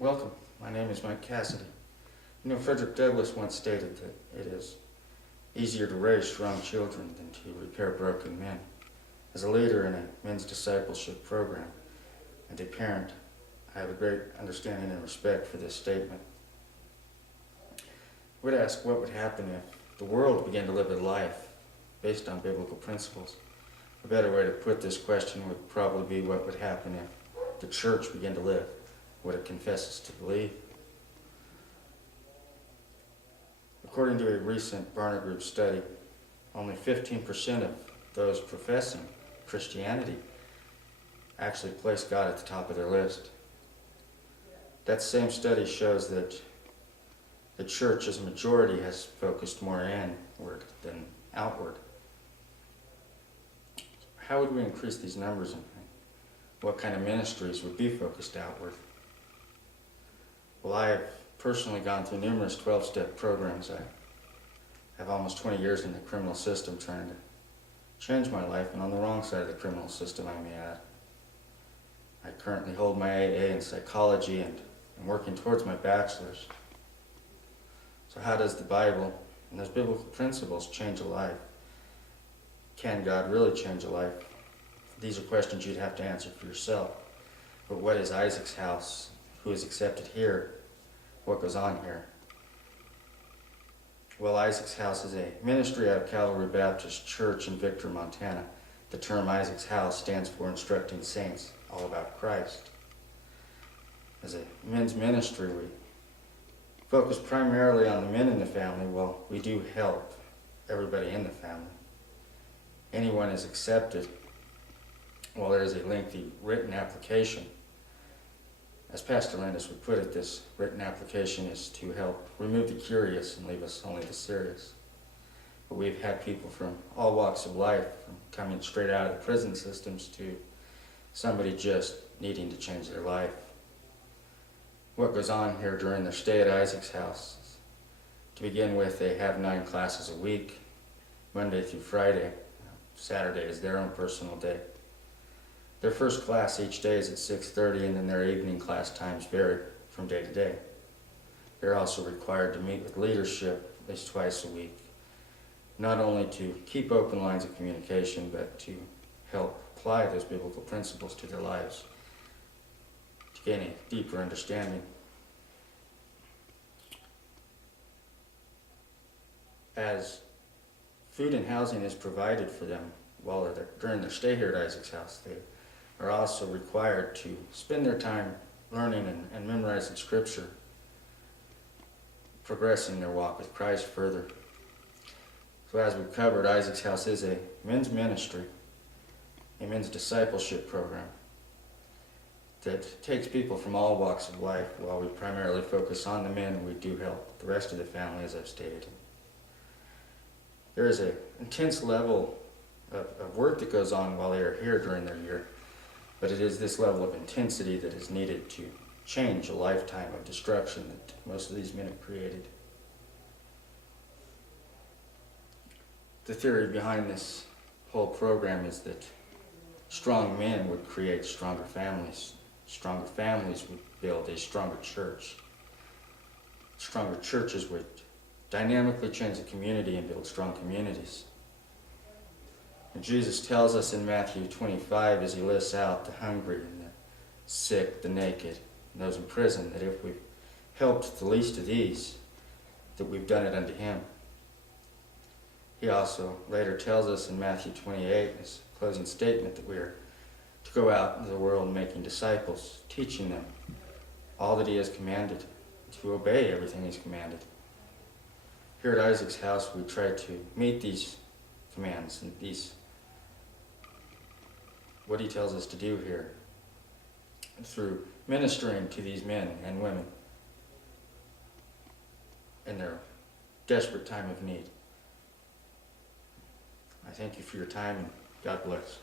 Welcome. My name is Mike Cassidy. You know, Frederick Douglass once stated that it is easier to raise strong children than to repair broken men. As a leader in a men's discipleship program and a parent, I have a great understanding and respect for this statement. I would ask what would happen if the world began to live a life based on biblical principles. A better way to put this question would probably be what would happen if the church began to live what it confesses to believe. According to a recent Barna Group study, only 15% of those professing Christianity actually place God at the top of their list. That same study shows that the church as a majority has focused more inward than outward. How would we increase these numbers, and what kind of ministries would be focused outward? Well, I have personally gone through numerous 12-step programs. I have almost 20 years in the criminal system trying to change my life, and on the wrong side of the criminal system, I may add. I currently hold my AA in psychology and am working towards my bachelor's. So how does the Bible and those biblical principles change a life? Can God really change a life? These are questions you'd have to answer for yourself. But what is Isaac's House? Who is accepted here? What goes on here? Well, Isaac's House is a ministry out of Calvary Baptist Church in Victor, Montana. The term Isaac's House stands for Instructing Saints, all about Christ. As a men's ministry, we focus primarily on the men in the family. Well, we do help everybody in the family. Anyone is accepted. Well, there is a lengthy written application. As Pastor Landis would put it, this written application is to help remove the curious and leave us only the serious. But we've had people from all walks of life, from coming straight out of the prison systems to somebody just needing to change their life. What goes on here during their stay at Isaac's House? To begin with, they have 9 classes a week, Monday through Friday. Saturday is their own personal day. Their first class each day is at 6:30, and then their evening class times vary from day to day. They're also required to meet with leadership at least twice a week, not only to keep open lines of communication, but to help apply those biblical principles to their lives, to gain a deeper understanding. As food and housing is provided for them while they're during their stay here at Isaac's House, they are also required to spend their time learning and memorizing Scripture, progressing their walk with Christ further. So as we've covered, Isaac's House is a men's ministry, a men's discipleship program that takes people from all walks of life. While we primarily focus on the men, we do help the rest of the family, as I've stated. There is an intense level of work that goes on while they are here during their year, but it is this level of intensity that is needed to change a lifetime of destruction that most of these men have created. The theory behind this whole program is that strong men would create stronger families. Stronger families would build a stronger church. Stronger churches would dynamically change the community and build strong communities. And Jesus tells us in Matthew 25, as he lists out the hungry and the sick, the naked, and those in prison, that if we've helped the least of these, that we've done it unto him. He also later tells us in Matthew 28, his closing statement, that we are to go out into the world making disciples, teaching them all that he has commanded, to obey everything he's commanded. Here at Isaac's House, we try to meet these commands and what he tells us to do here through ministering to these men and women in their desperate time of need. I thank you for your time, and God bless.